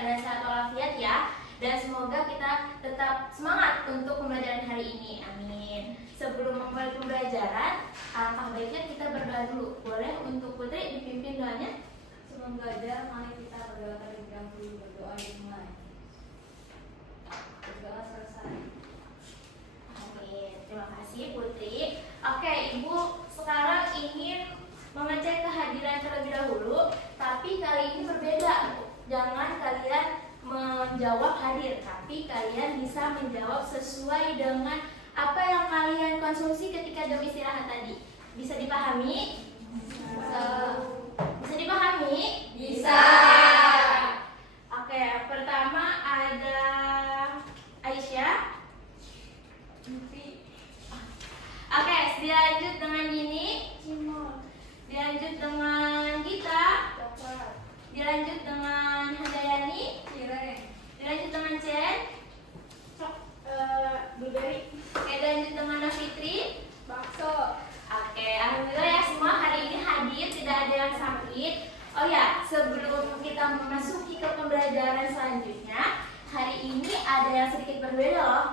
keadaan sehat walafiat ya. Dan semoga kita tetap semangat untuk pembelajaran hari ini. Amin. Sebelum memulai pembelajaran, alangkah baiknya kita berdoa dulu. Boleh untuk Putri dipimpin doanya? Sebelum belajar, mari kita berdoa terlebih dahulu. Berdoa dimulai. Berdoa selesai. Amin. Terima kasih Putri. Oke, Ibu sekarang ingin mengecek kehadiran terlebih dahulu, tapi kali ini berbeda. Jangan kalian menjawab hadir, tapi kalian bisa menjawab sesuai dengan apa yang kalian konsumsi ketika jam istirahat tadi. Bisa dipahami? Bisa. Bisa dipahami? Bisa. Oke, pertama ada Aisyah. Oke, dilanjut dengan ini. Dilanjut dengan Gita. Coklat. Dilanjut dengan Handayani. Cireng. Dilanjut dengan Chen. Blueberry. Oke, dilanjut dengan Nafitri. Bakso. Oke, alhamdulillah ya semua hari ini hadir, tidak ada yang sakit. Oh ya, sebelum kita memasuki ke pembelajaran selanjutnya, hari ini ada yang sedikit berbeda loh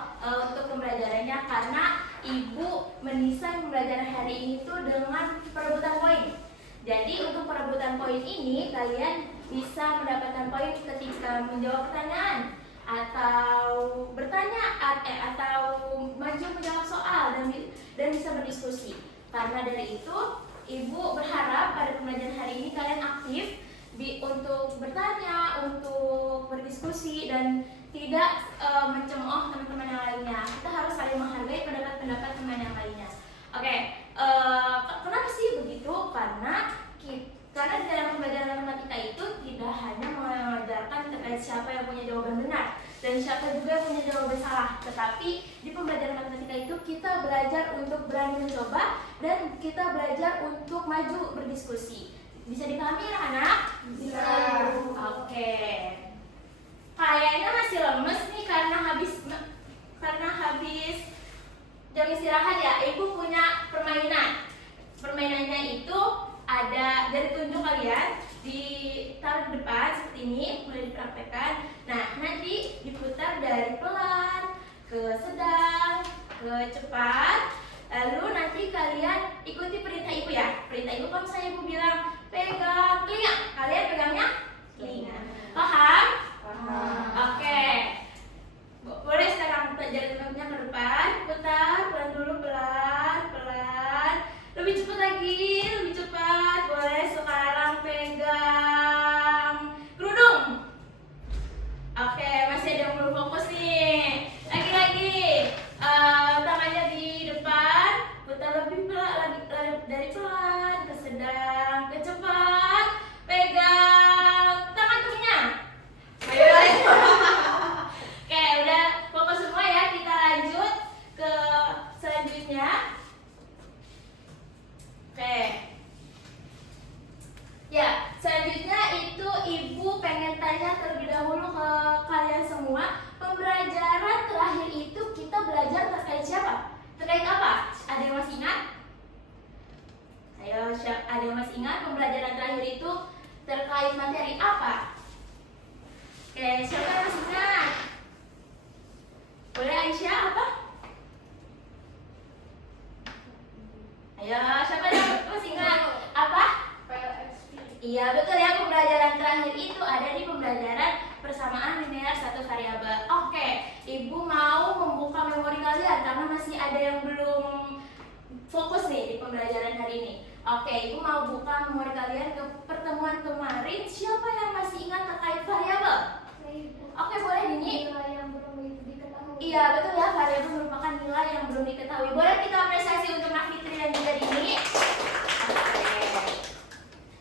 untuk pembelajarannya, karena Ibu mendesain pembelajaran hari ini tuh dengan perebutan poin. Jadi untuk perebutan poin ini kalian bisa mendapatkan poin ketika menjawab pertanyaan atau bertanya atau maju menjawab soal dan bisa berdiskusi. Karena dari itu Ibu berharap pada pembelajaran hari ini kalian aktif untuk bertanya, untuk berdiskusi dan tidak mencemooh teman-teman yang lainnya. Kita harus saling menghargai pendapat-pendapat teman yang lainnya. Oke, kenapa sih begitu? Karena di dalam pembelajaran matematika itu tidak hanya mengajarkan terkait siapa yang punya jawaban benar dan siapa juga yang punya jawaban salah, tetapi di pembelajaran matematika itu kita belajar untuk berani mencoba dan kita belajar untuk maju berdiskusi. Bisa dipahami anak-anak? Bisa. Oke. Kayaknya masih lemes nih karena habis jam istirahat ya. Ibu punya permainan. Permainannya itu ada dari tunjuk kalian ditaruh di depan seperti ini, mulai dipraktekkan. Nah, nanti diputar dari pelan ke sedang ke cepat. Lalu nanti kalian ikuti perintah ibu ya. Perintah ibu kalau misalnya ibu bilang pegang telinga, kalian pegangnya telinga. Paham? Paham. Oke. Boleh sekarang jari telunjuknya ke depan, putar pelan dulu, pelan. Lebih cepat lagi, lebih cepat. Boleh sekarang pegang kerudung. Oke, masih ada yang belum fokus nih. Lagi-lagi, tangannya di depan, putar lebih pelan, dari pelan ke sedang ke cepat. Pegang tangan temennya. Oke, udah fokus semua ya. Kita lanjut ke selanjutnya. Oke. Ya, selanjutnya itu Ibu pengen tanya terlebih dahulu ke kalian semua. Pembelajaran terakhir itu kita belajar terkait siapa? Terkait apa? Ada yang masih ingat? Ayo, ada yang masih ingat pembelajaran terakhir itu terkait materi apa? Oke, siapa yang masih ingat? Boleh Aisyah apa? Ayo, siapa yang masih ingat? Apa? PLSP. Iya, betul ya, pembelajaran terakhir itu ada di pembelajaran persamaan linear satu variabel. Oke, Ibu mau membuka memori kalian karena masih ada yang belum fokus nih di pembelajaran hari ini. Oke, Ibu mau buka memori kalian ke pertemuan kemarin. Siapa yang masih ingat terkait variabel? Oke, boleh Dini. Nilai yang belum diketahui. Iya, betul ya, variabel merupakan nilai yang belum diketahui. Boleh kita apresiasi untuk Nafitri dan juga Dini. Oke.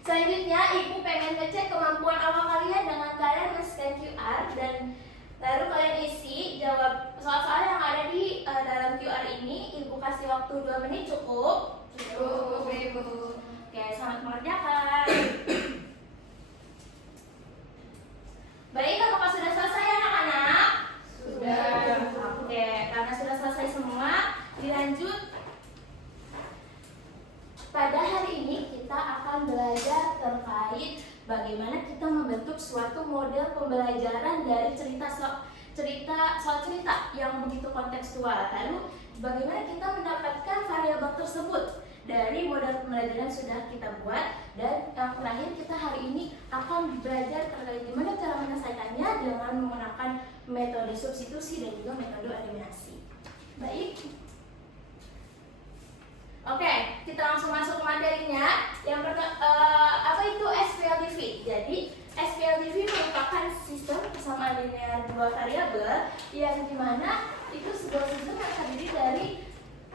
Selanjutnya, Ibu pengen ngecek kemampuan awal kalian dengan kalian men-scan QR dan lalu kalian isi jawab soal-soal yang ada di dalam QR ini. Ibu kasih waktu 2 menit cukup? Cukup, Ibu. Oke, selamat mengerjakan. Baik, apakah sudah selesai anak-anak? Sudah. Oke, karena sudah selesai semua, dilanjut. Pada hari ini kita akan belajar terkait bagaimana kita membentuk suatu model pembelajaran dari soal cerita yang begitu kontekstual. Lalu bagaimana kita mendapatkan variabel tersebut dari model pembelajaran yang sudah kita buat. Dan yang terakhir, kita hari ini akan belajar terkait gimana cara menyelesaikannya dengan menggunakan metode substitusi dan juga metode eliminasi. Baik. Oke, kita langsung masuk ke materinya. Yang pertama, apa itu SPLDV? Jadi SPLDV merupakan sistem persamaan linear dua variabel yang dimana itu sebuah sistem yang terdiri dari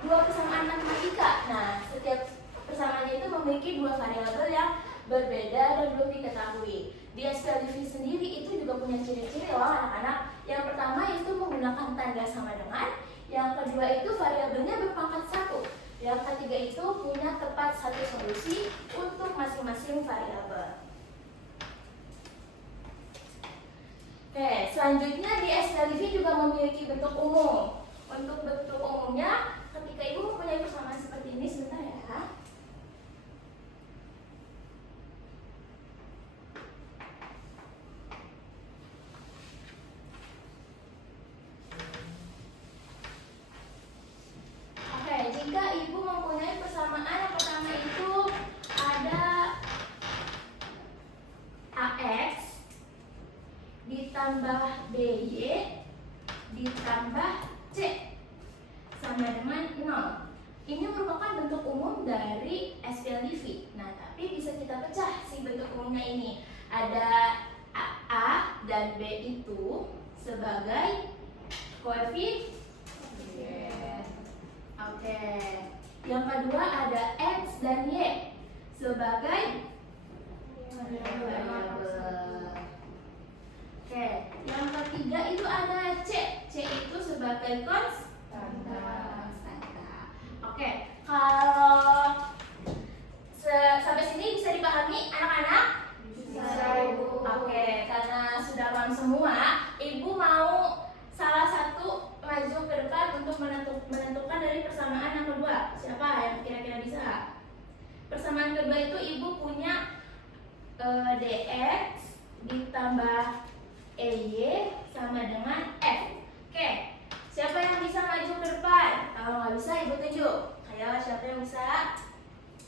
dua persamaan matematika. Nah, setiap persamaannya itu memiliki dua variabel yang berbeda dan belum diketahui. Di SPLDV sendiri itu juga punya ciri-ciri loh anak-anak. Yang pertama itu menggunakan tanda sama dengan. Yang kedua itu variabelnya berpangkat 1. Yang ketiga itu punya tepat satu solusi untuk masing-masing variabel. Oke, selanjutnya di SPLDV juga memiliki bentuk umum. Untuk bentuk umumnya, ketika ibu mempunyai persamaan seperti ini, sebentar ya. Oke, jika ibu mempunyai persamaan yang pertama itu ada AX ditambah BY ditambah C sama dengan 0. Ini merupakan bentuk umum dari SPLDV. Nah, tapi bisa kita pecah si bentuk umumnya ini. Ada A dan B itu sebagai koefisien. Oke. Yang kedua ada X dan Y sebagai variabel. Oke, yang ketiga itu ada C. C itu sebagai konstanta. Oke, kalau sampai sini bisa dipahami anak-anak? Bisa, Ibu. Oke, karena sudah paham semua, Ibu mau salah satu maju ke depan untuk menentukan dari persamaan yang kedua. Siapa yang kira-kira bisa? Persamaan kedua itu Ibu punya DX ditambah EY sama dengan F. Oke, siapa yang bisa maju ke depan? Kalau nggak bisa, Ibu tunjuk. Ayo, siapa yang bisa?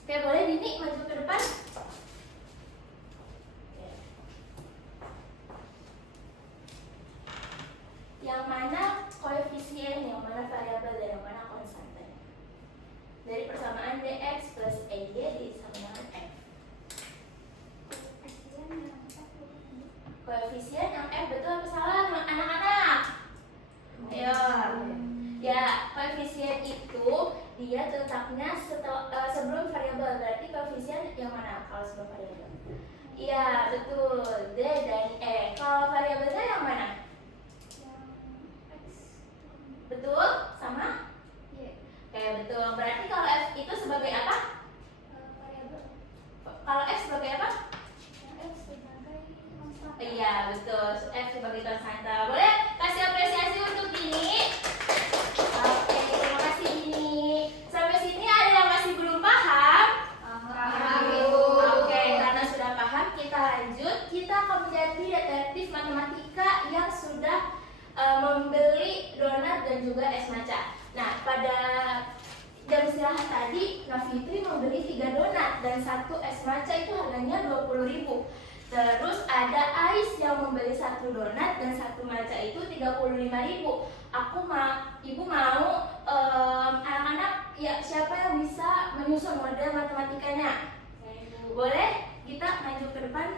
Oke, boleh Dini maju ke depan. Yang mana koefisien, yang mana variabel, dan yang mana konstanta. Dari persamaan DX plus EY sama dengan F. Koefisien yang F betul apa salah anak-anak? Ayo. Ya, koefisien itu dia letaknya sebelum variabel. Berarti koefisien yang mana kalau sebelum variabel? Iya, betul. D dan E. Kalau variabelnya yang mana? Betul? Sama? Oke, betul. Berarti kalau F itu sebagai apa? Kalau F sebagai apa? Iya, betul. F sebagai konstanta. Boleh kasih apresiasi untuk Dini? Oke, terima kasih Dini. Sampai sini ada yang masih belum paham? Paham, Oke, karena sudah paham, kita lanjut. Kita akan menjadi detektif matematika yang sudah membeli donat dan juga es maca. Nah, pada jam istirahat tadi, Nafitri membeli 3 donat dan 1 es maca itu harganya 20.000. Terus ada Ais yang membeli 1 donat dan 1 maca itu 35.000. Ibu mau anak-anak ya siapa yang bisa menyusun model matematikanya? Boleh kita maju ke depan?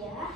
Ya.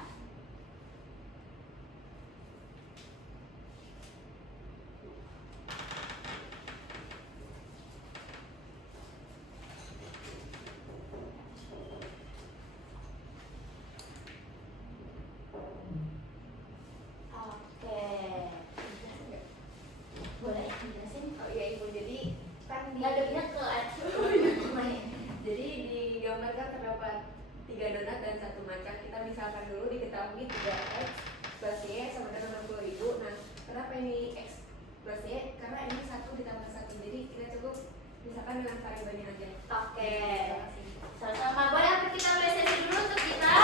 variabelnya aja. Oke. Sama-sama. Boleh apa kita mulai sesi dulu untuk kita?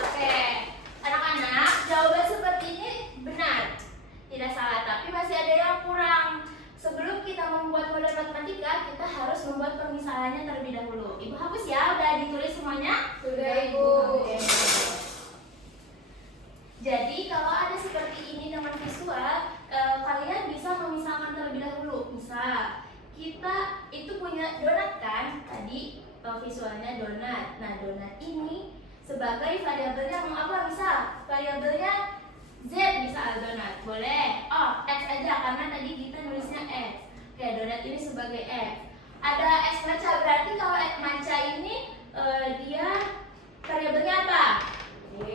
Oke. Anak-anak, jawaban seperti ini benar. Tidak salah, tapi masih ada yang kurang. Sebelum kita membuat model matematika, kita harus membuat permisalannya terlebih dahulu. Ibu hapus ya, udah ditulis semuanya? Sudah, Ibu. Oke. Jadi kalau ada seperti ini dengan visual, kalian bisa memisahkan terlebih dahulu. Misal, kita itu punya donat kan? Tadi visualnya donat. Nah, donat ini sebagai variabelnya mau apa? Misal, variabelnya Z misal donat. Boleh? Oh, X aja karena tadi kita nulisnya X. Oke, donat ini sebagai X. Ada X maca, berarti kalau X maca ini dia variabelnya apa? Y.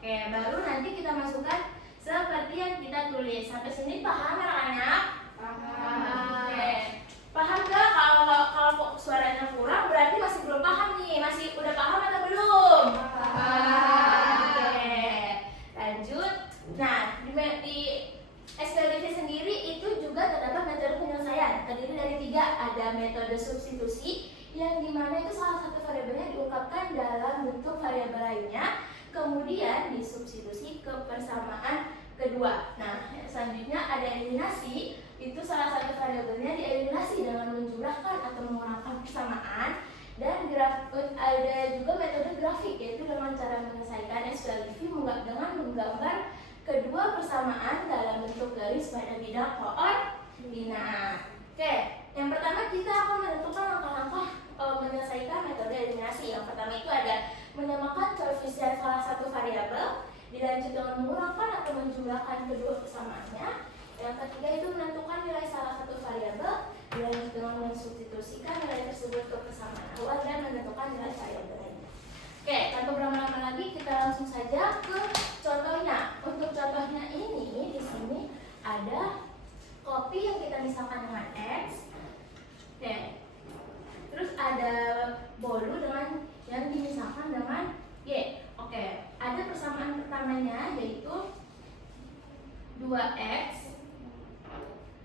Oke, baru nanti kita masukkan seperti yang kita tulis. Sampai sini paham anak-anak? Paham. Oke. Paham gak? Kalau suaranya kurang berarti masih belum paham nih. Masih udah paham atau belum? Paham. Oke. Lanjut. Nah, di SPLDV sendiri itu juga terdapat metode penyelesaian. Terdiri dari 3. Ada metode substitusi yang dimana itu salah satu variabelnya diungkapkan dalam bentuk variabel lainnya, kemudian disubstitusi ke persamaan kedua. Nah, selanjutnya ada eliminasi, itu salah satu variabelnya dieliminasi dengan menjumlahkan atau mengurangkan persamaan, dan ada juga metode grafik, yaitu dengan cara menyelesaikan SPLDV dengan menggambar kedua persamaan dalam bentuk garis pada bidang koordinat. Oke, yang pertama kita akan menentukan langkah-langkah menyelesaikan metode eliminasi. Yang pertama itu ada menyamakan koefisien salah satu variabel, dilanjut dengan mengurangkan atau menjumlahkan kedua persamaannya. Yang ketiga itu menentukan nilai salah satu variabel, dilanjut dengan mensubstitusikan nilai tersebut ke persamaan awal dan menentukan nilai variabel lainnya. Oke, tanpa berlama-lama lagi kita langsung saja ke contohnya. Untuk contohnya ini di sini ada kopi yang kita misalkan dengan X. Oke. Terus ada bolu dengan yang dimisahkan dengan Y. Oke, ada persamaan pertamanya yaitu 2X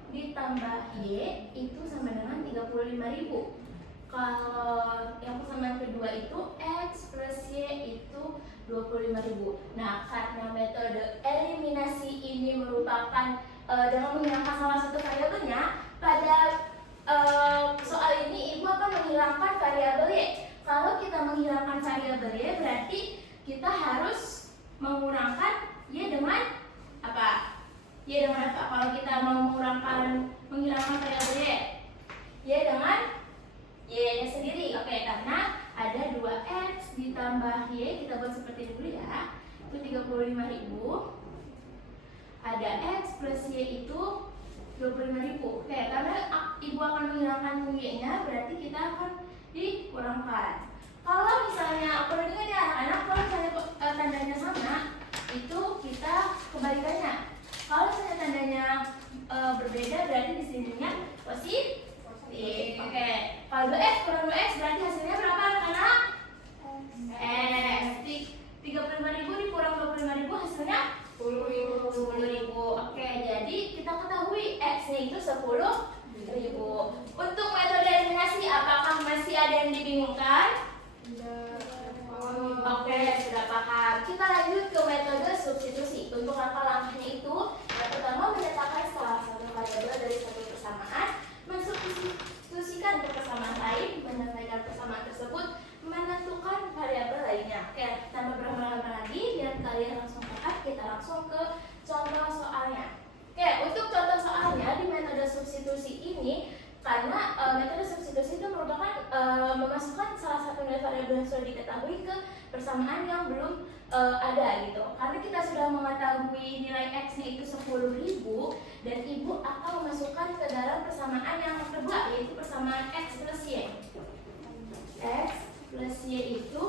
ditambah Y itu sama dengan 35.000. Kalau yang persamaan kedua itu X plus Y itu 25.000. Nah, karena metode eliminasi ini merupakan dengan menghilangkan salah satu variabelnya, pada soal ini Ibu akan menghilangkan variabel Y. Kalau kita menghilangkan variabel Y berarti kita harus mengurangkan Y dengan apa? Y dengan apa? Kalau kita mau menghilangkan variabel Y, Y dengan Y-nya sendiri. Oke, karena ada 2X ditambah Y, kita buat seperti dulu ya. Itu 35.000. Ada X plus Y itu 25.000. Oke, karena Ibu akan menghilangkan Y-nya, berarti kita akan dikurangkan. Kalau misalnya, perlu diingat ya anak-anak, kalau misalnya tandanya sama, itu kita kebalikannya. Kalau misalnya tandanya berbeda, berarti di sininya positif. Oke, kalau 2X kurang 2X berarti hasilnya berapa anak-anak? X. 35.000 dikurang 25.000 hasilnya 10.000. Oke, jadi kita ketahui X-nya itu 10.000. Untuk metode eliminasi, apakah masih ada yang dibingungkan? Oke, sudah paham. Kita lanjut ke metode substitusi. Untuk langkah-langkahnya itu, yang pertama menyatakan salah satu variabel dari satu persamaan, mensubstitusikan ke persamaan lain, menyelesaikan persamaan tersebut, menentukan variabel lainnya. Oke, tanpa berlama-lama lagi, biar kalian langsung paham, kita langsung ke contoh soalnya. Oke, untuk contoh soalnya di metode substitusi ini, karena metode substitusi itu merupakan memasukkan salah satu nilai variabel yang sudah diketahui ke persamaan yang belum ada gitu. Karena kita sudah mengetahui nilai X-nya itu 10.000 dan Ibu akan memasukkan ke dalam persamaan yang kedua, yaitu persamaan X plus Y. X plus Y itu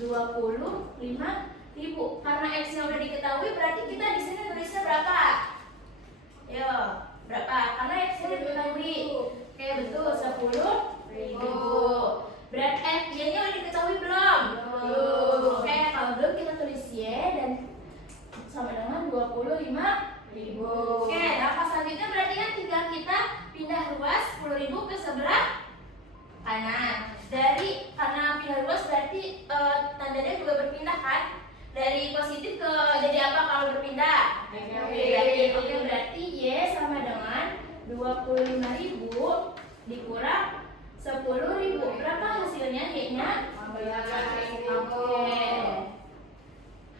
25.000. Karena X-nya udah diketahui, berarti kita di sini tulisnya berapa? Yo, berapa? Karena X-nya udah diketahui. Oke, betul, 10.000. Berat Y-nya udah diketahui belum? Belum. Oke, kalau belum kita tulis Y dan sama dengan 25.000. Oke, langkah selanjutnya berarti kan tinggal kita pindah ruas 10.000 ke positif ke jadi apa kalau berpindah? Negatif. Oke, berarti Y sama dengan 25.000 dikurang 10.000. Berapa hasilnya Y-nya? 15.000.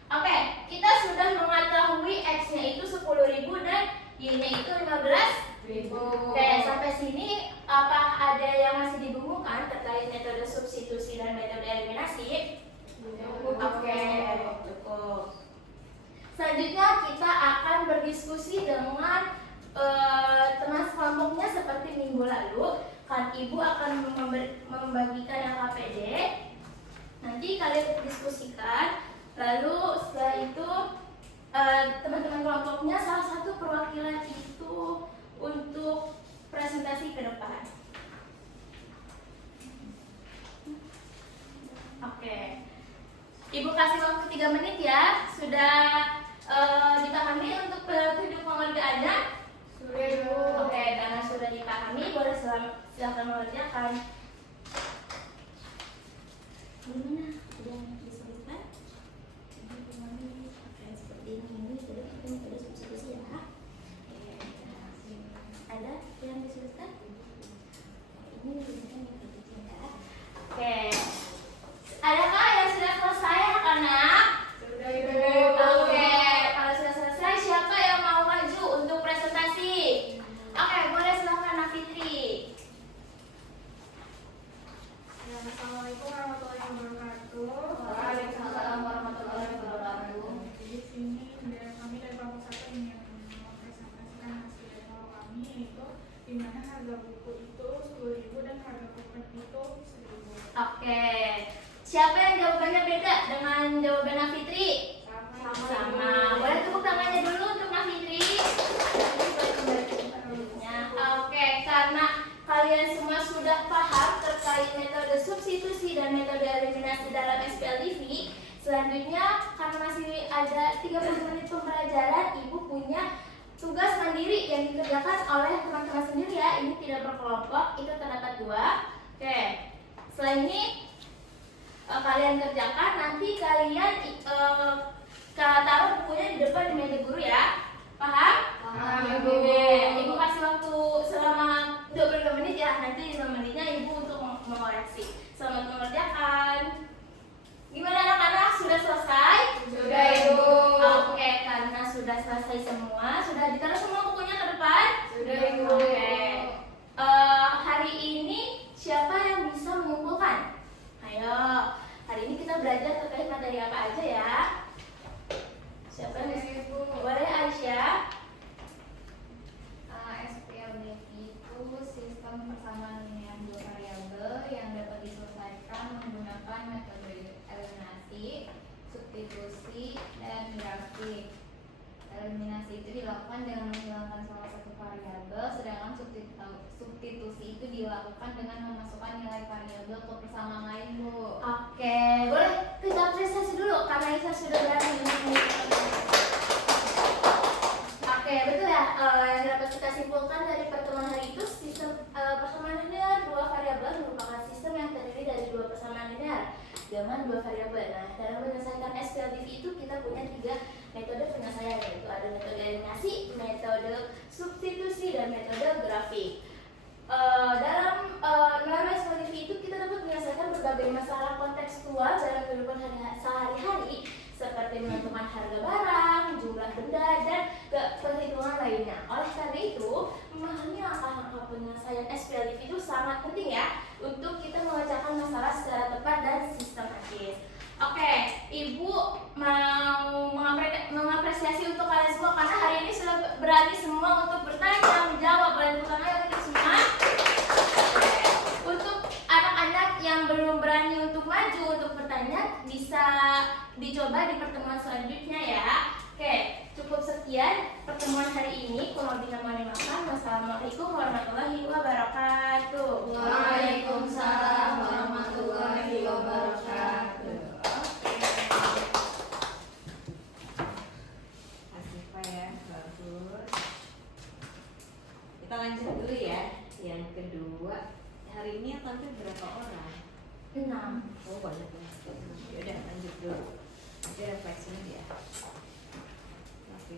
Oke, kita sudah mengetahui X-nya itu 10.000 dan Y-nya itu 15.000. Oke, sampai sini apa ada yang masih dibingungkan terkait metode substitusi dan metode eliminasi? Oke, cukup. Selanjutnya kita akan berdiskusi dengan teman sekelompoknya seperti minggu lalu. Kan Ibu akan membagikan yang KPD. Nanti kalian diskusikan. Lalu setelah itu teman-teman kelompoknya salah satu perwakilan itu untuk presentasi ke depan. Oke. Ibu kasih waktu 3 menit ya. Sudah dipahami untuk petunjuk pengerjaannya? Sudah, Ibu. Oke, karena sudah dipahami, boleh silakan mengerjakan. Gimana? Udah disebutkan? Oke, seperti ini sudah kita metode substitusi ya. Ada yang disebutkan? Ini disebutkan yang ketiga. Oke. Adakah yang sudah selesai anak-anak? Sudah, Ibu. Oke, kalau sudah selesai siapa yang mau maju untuk presentasi? Oke, boleh silakan Nak Fitri. Assalamualaikum warahmatullahi wabarakatuh. Waalaikumsalam warahmatullahi wabarakatuh. Di sini kami dari kelompok 1 ingin mempresentasikan hasil demo kami, yaitu di mana harga buku itu 10.000 dan harga pulpen itu 1.000. Oke, siapa yang jawabannya beda dengan jawaban Nak Fitri? Sama. Boleh tepuk tangannya dulu untuk Nak Fitri. Oke, karena kalian semua sudah paham terkait metode substitusi dan metode eliminasi dalam SPLDV. Selanjutnya, karena masih ada 30 menit pembelajaran, Ibu punya tugas mandiri yang dikerjakan oleh teman-teman sendiri ya. Ini tidak berkelompok, itu terdapat 2. Oke, setelah ini kalian kerjakan, nanti kalian taruh bukunya di depan di meja guru ya. Paham? Paham, Ibu. Ibu. Ibu kasih waktu selama 25 menit ya. Nanti 5 menitnya Ibu untuk mengoreksi. Selamat mengerjakan. Gimana anak-anak? Sudah selesai? Sudah, Ibu. Oke, karena sudah selesai semua, sudah ditaruh semua bukunya ke depan? Sudah, Ibu. Oke. Hari ini siapa yang bisa mengumpulkan? Ayo, hari ini kita belajar terkait materi apa aja ya? Siapa yang bisa? Ibu. Boleh Aisyah? SPLDV itu sistem persamaan linear 2 variabel yang dapat diselesaikan menggunakan metode eliminasi, substitusi, dan grafik. Eliminasi itu dilakukan dengan menghilangkan salah satu variabel, sedangkan substitusi itu dilakukan dengan memasukkan nilai variabel ke persamaan lain, Bu. Oke, boleh kita apresiasi dulu karena Aisyah sudah berani untuk mengikuti. Oke, betul ya. Yang dapat kita simpulkan dari pertemuan hari itu, sistem persamaan linear 2 variabel merupakan sistem yang terdiri dari 2 persamaan linear dengan 2 variabel. Nah, dalam menyelesaikan SPLDV itu kita punya 3 metode penyelesaian, yaitu ada metode eliminasi, metode substitusi, dan metode grafik. Dalam melalui SPLDV itu kita dapat menyelesaikan berbagai masalah kontekstual dalam kehidupan sehari-hari seperti menentukan harga barang, jumlah benda, dan perhitungan lainnya. Oleh karena itu, memahami langkah-langkah penyelesaian SPLDV itu sangat penting ya untuk kita memecahkan masalah secara tepat dan sistematis. Oke, Ibu mau mengapresiasi untuk kalian semua karena hari ini sudah berani semua untuk bertanya, menjawab, boleh tepuk tangan untuk semua. Untuk anak-anak yang belum berani untuk maju untuk bertanya, bisa dicoba di pertemuan selanjutnya ya. Oke, cukup sekian pertemuan hari ini. Kurang lebih mohon maaf. Wassalamualaikum warahmatullahi wabarakatuh. Waalaikumsalam warahmatullahi wabarakatuh. Asik Pak ya, bagus. Kita lanjut dulu ya. Yang kedua, hari ini yang tampil berapa orang? 6. Oh banyak ya. Yaudah lanjut dulu. reflection ya. Tapi